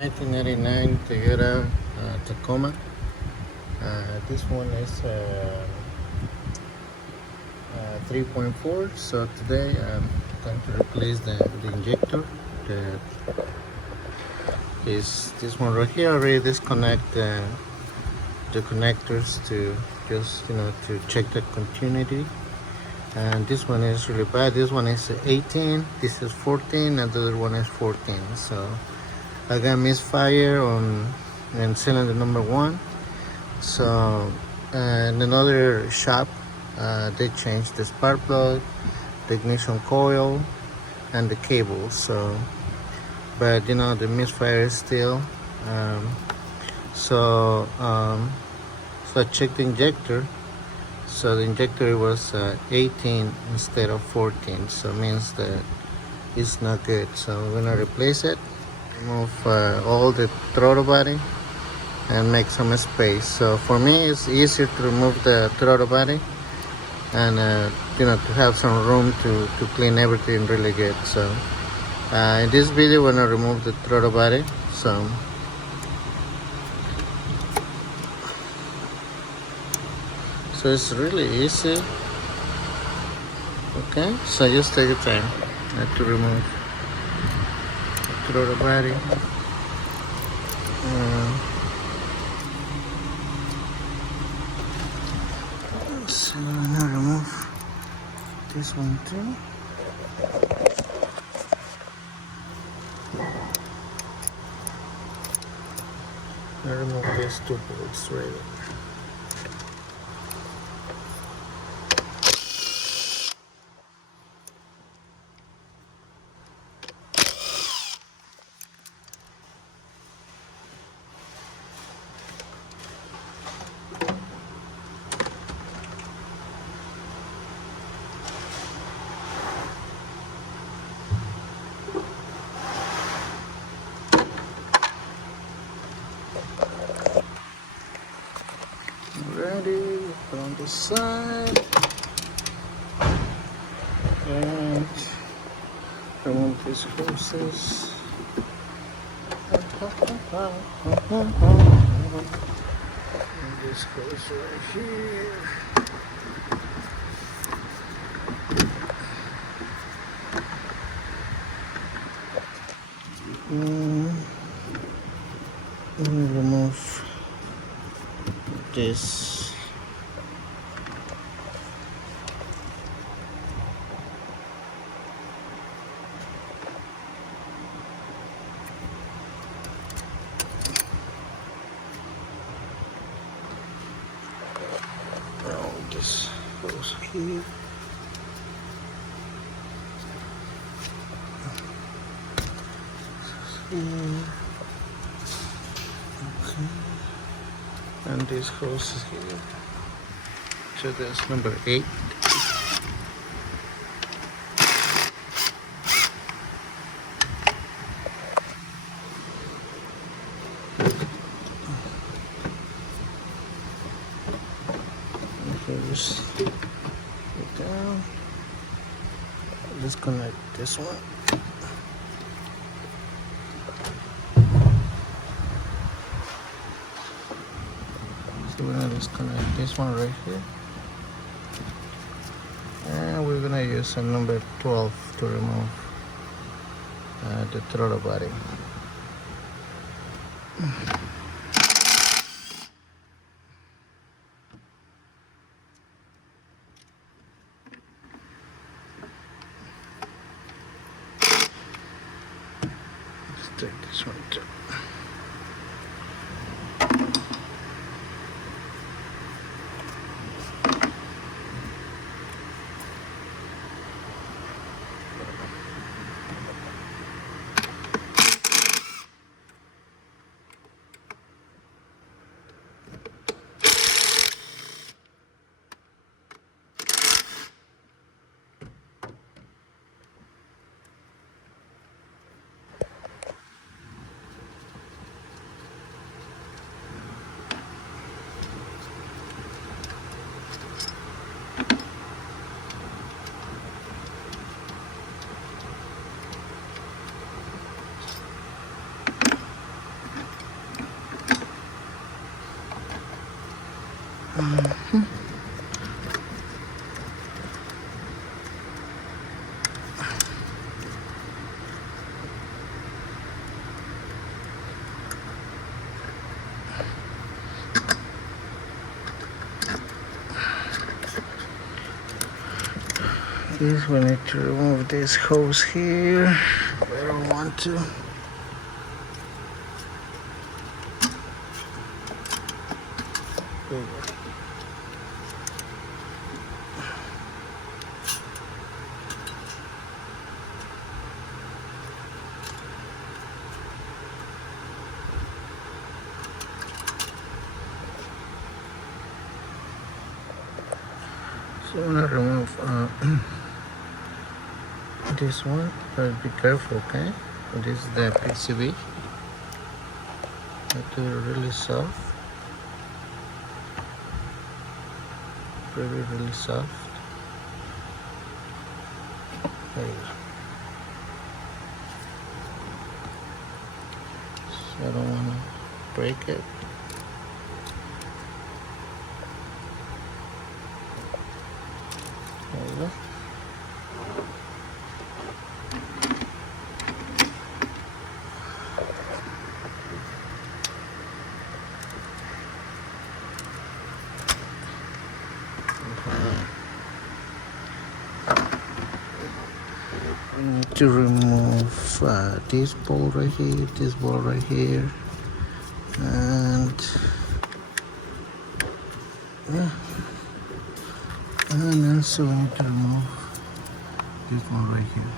1989 Toyota Tacoma. This one is 3.4. So today I'm going to replace the injector. This one right here. Already disconnect the connectors to just to check the continuity. And this one is really bad. This one is 18. This is 14, and the other one is 14. So I got misfire on cylinder number 1. So in another shop, they changed the spark plug, the ignition coil, and the cable. So, but the misfire is still. So I checked the injector. So the injector was 18 instead of 14. So it means that it's not good. So we're gonna replace it. Remove all the throttle body and make some space. So for me it's easier to remove the throttle body and to have some room to clean everything really good. So in this video we're gonna remove the throttle body. So it's really easy. Okay, so just take your time to remove the throttle body. So now remove this one too. Now remove these 2 bolts right there. Ready, put on the side, and remove these hoses. And this goes right here. Let me remove this. Now this goes here. Okay. And this hose is here. So that's number 8. Okay, just put it down. Disconnect this one. So we're gonna disconnect this one right here. And we're gonna use a number 12 to remove the throttle body. Let's take this one too. Yes, we need to remove this hose here. I don't want to. There you go. So I'm gonna remove this one, but be careful, okay? This is the PCB. Have to be really soft, really soft. There you go. So I don't want to break it. There you go. We need to remove this ball right here, this ball right here, and yeah, and also we need to remove this one right here.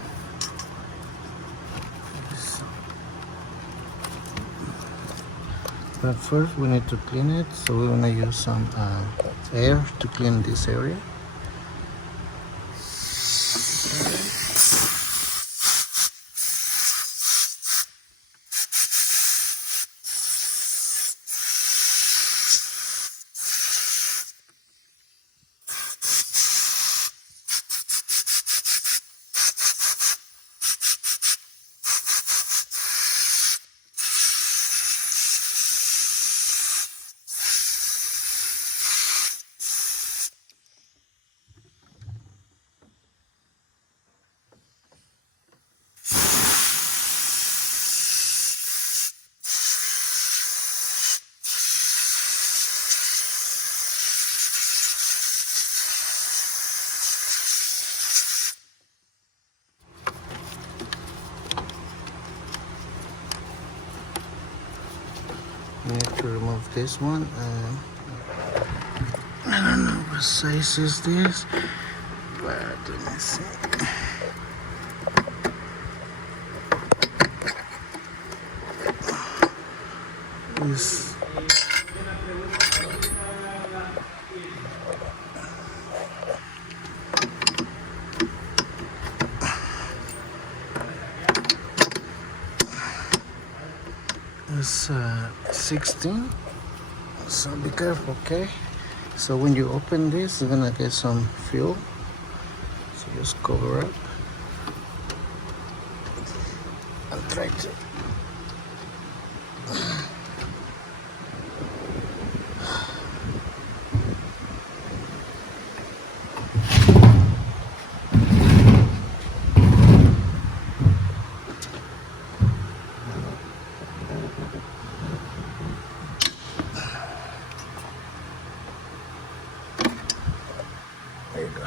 So, but first we need to clean it, so we're gonna use some air to clean this area. We need to remove this one. I don't know what size is this, but let me see. This is 16, so be careful, okay? So when you open this, you're gonna get some fuel, so just cover up and try to there you go.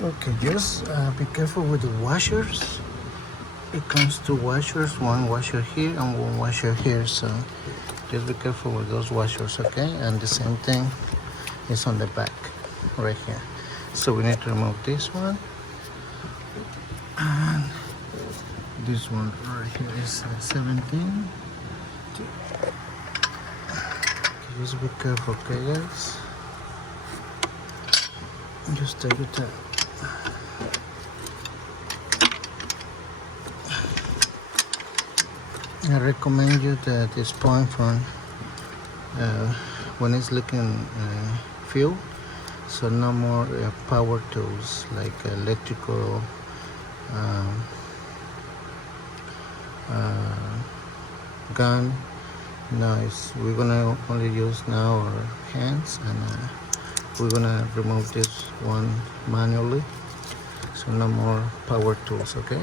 Okay, just be careful with the washers. It comes two washers, one washer here and one washer here, so just be careful with those washers, okay? And the same thing is on the back right here. So we need to remove this one, and this one right here is 17. Just be careful, okay guys? Just take your time. I recommend you that this point from when it's leaking fuel, so no more power tools like electrical um, gun. Now we're gonna only use now our hands, and we're gonna remove this one manually, so no more power tools. Okay.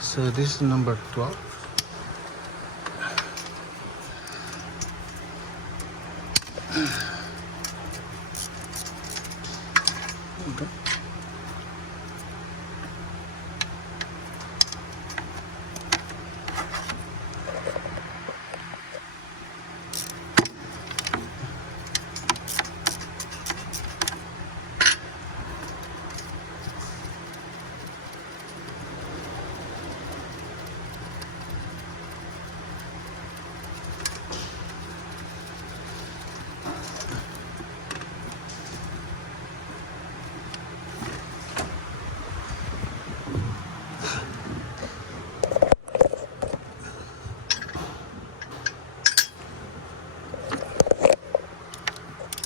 So this is number 12. Okay.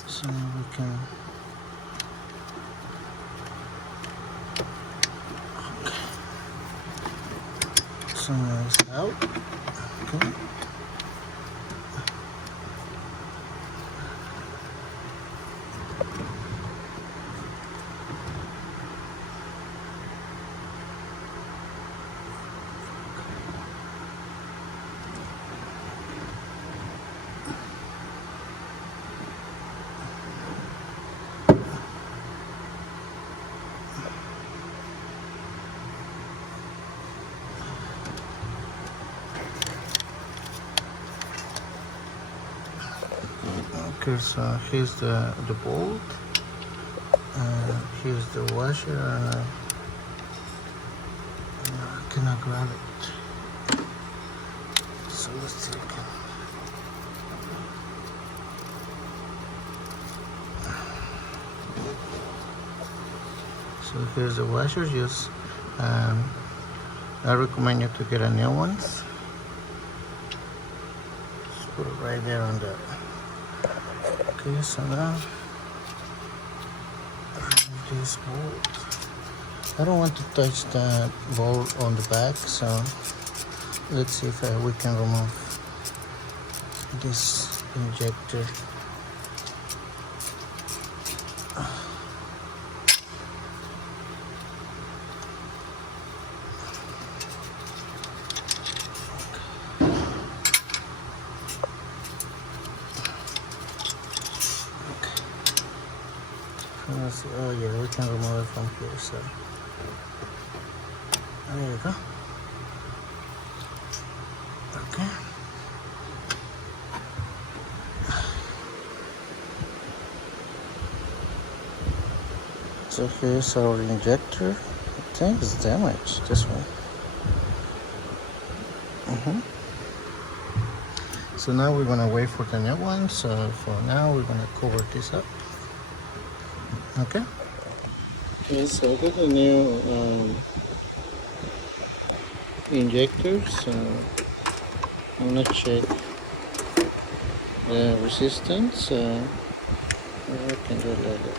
So we can, so now it's out. Okay. Okay, so here's the bolt, here's the washer, and I cannot grab it. So let's see. So here's the washer. Just I recommend you to get a new one. Just put it right there on the. Okay, so now this bolt. I don't want to touch the bolt on the back, so let's see if we can remove this injector. Oh yeah, we can remove it from here, so there you go. Okay. So here's our injector. I think it's damaged, this one. So now we're gonna wait for the new one. So for now we're gonna cover this up. Okay. Okay, so I got a new injector. So I'm gonna check the resistance. I can do it like that.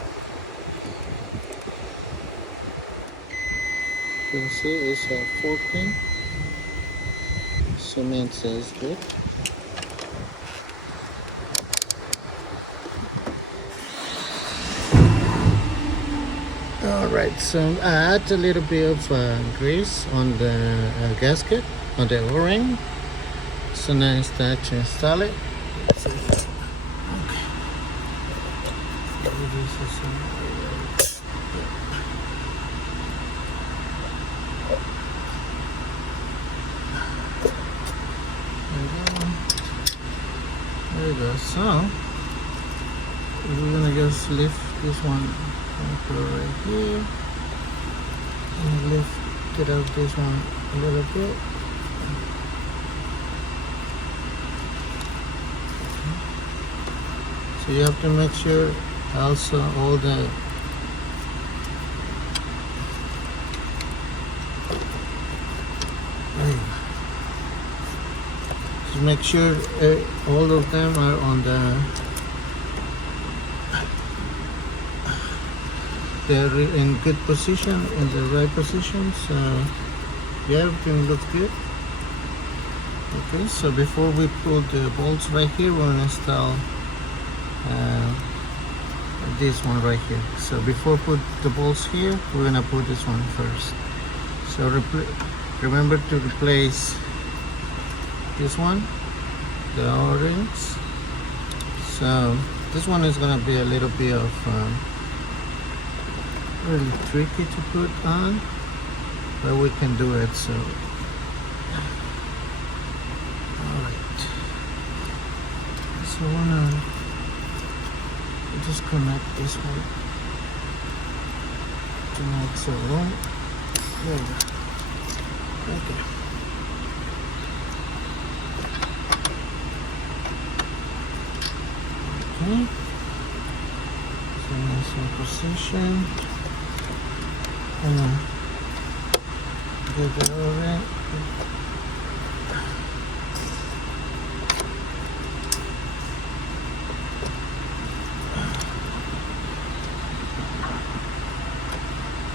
You can see it's 14. So means it's good. All right, so I add a little bit of grease on the gasket, on the O-ring. So now I start to install it. There you go. So we're gonna just lift this one, put it right here, and lift it up this one a little bit. So you have to make sure also all the just make sure all of them are on they're in good position, in the right position. So yeah, everything looks good. Okay, so before we put the bolts right here, we're gonna install this one right here. So before put the bolts here, we're gonna put this one first. So remember to replace this one, the O-rings. So this one is gonna be a little bit of really tricky to put on, but we can do it. So all right, so we're gonna just connect this one to make some room. There we go. Okay. Okay. So nice in position. And get that over it.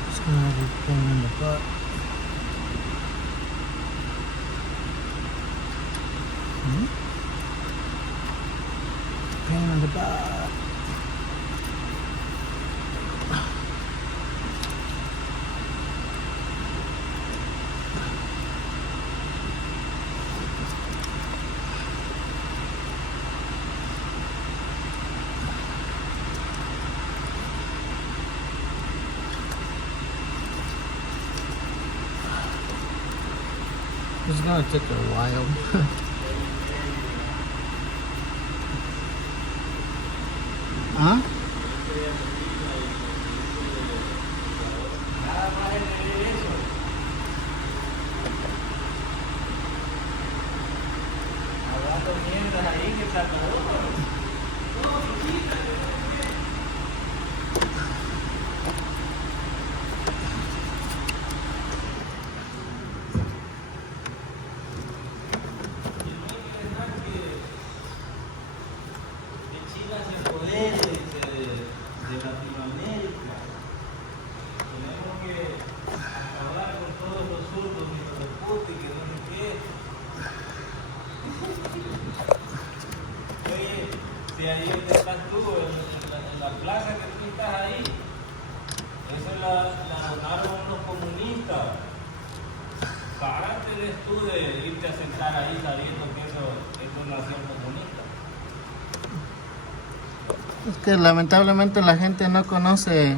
It's gonna be a pain in the butt. Pain in the butt. It's gonna take a while. Huh? Si ahí estás tú, en la plaza que tú estás ahí, eso la donaron unos comunistas. ¿Para tenés tú de irte a sentar ahí sabiendo que eso es una nación comunista? Es que lamentablemente la gente no conoce.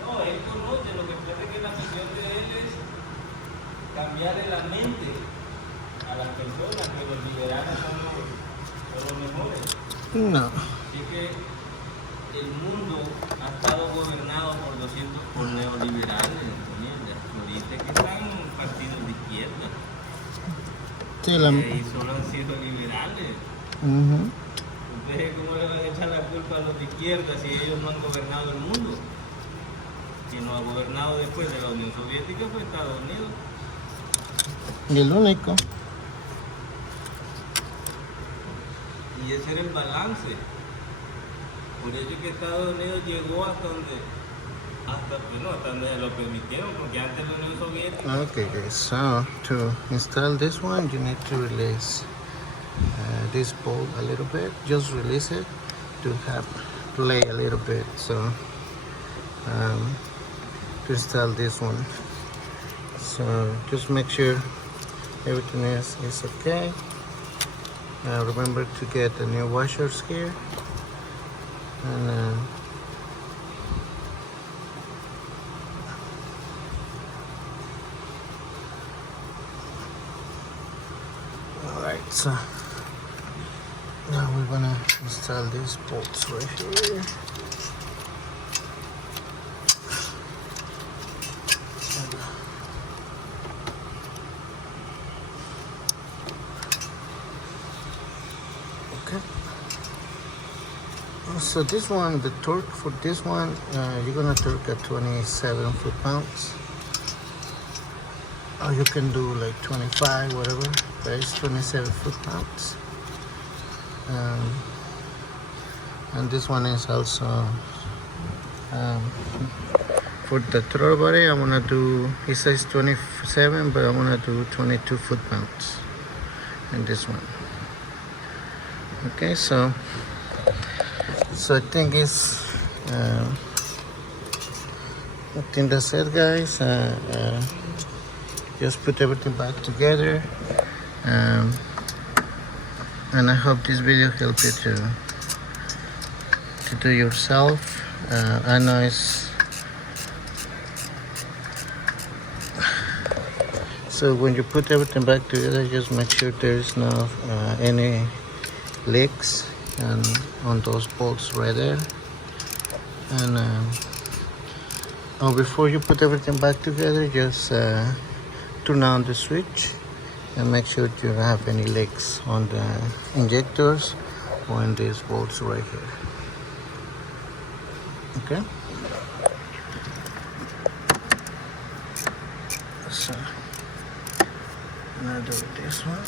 No, él conoce, lo que pasa es que la misión de él es cambiarle la mente a las personas, que los liberales son los mejores. No. Así que el mundo ha estado gobernado por neoliberales, ¿entiendes? Ahorita que están partidos de izquierda. Sí, Y solo han sido liberales. Entonces, ¿cómo le van a echar la culpa a los de izquierda si ellos no han gobernado el mundo? Quien lo ha gobernado después de la Unión Soviética fue Estados Unidos. Y el único. Y ese era el balance. Por eso es que Estados Unidos llegó hasta donde se lo permitieron, porque antes la Unión Soviética. Okay, guys. So to install this one, you need to release this bolt a little bit. Just release it to have play a little bit. So to install this one. So just make sure everything is okay. Remember to get the new washers here, and alright, so now we're gonna install these bolts right here. Okay. So this one, the torque for this one, you're gonna torque at 27 foot-pounds, or you can do like 25, whatever. But it's 27 foot-pounds. And this one is also for the throttle body. I'm gonna do, it says 27, but I'm gonna do 22 foot-pounds in this one. Okay, so I think that's it, guys. Just put everything back together, and I hope this video helped you to do yourself. I know it's so when you put everything back together, just make sure there's no any leaks and on those bolts right there. And before you put everything back together, just turn on the switch and make sure you don't have any leaks on the injectors or in these bolts right here. Okay, so now do this one.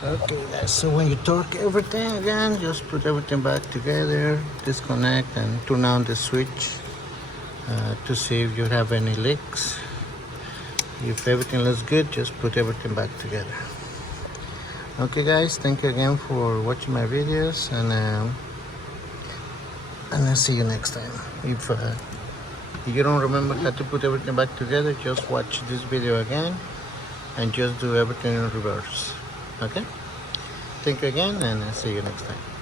Okay guys, so when you torque everything again, just put everything back together, disconnect and turn on the switch to see if you have any leaks. If everything looks good, just put everything back together. Okay guys, thank you again for watching my videos, and I'll see you next time. If you don't remember how to put everything back together, just watch this video again and just do everything in reverse. Okay, thank you again, and I'll see you next time.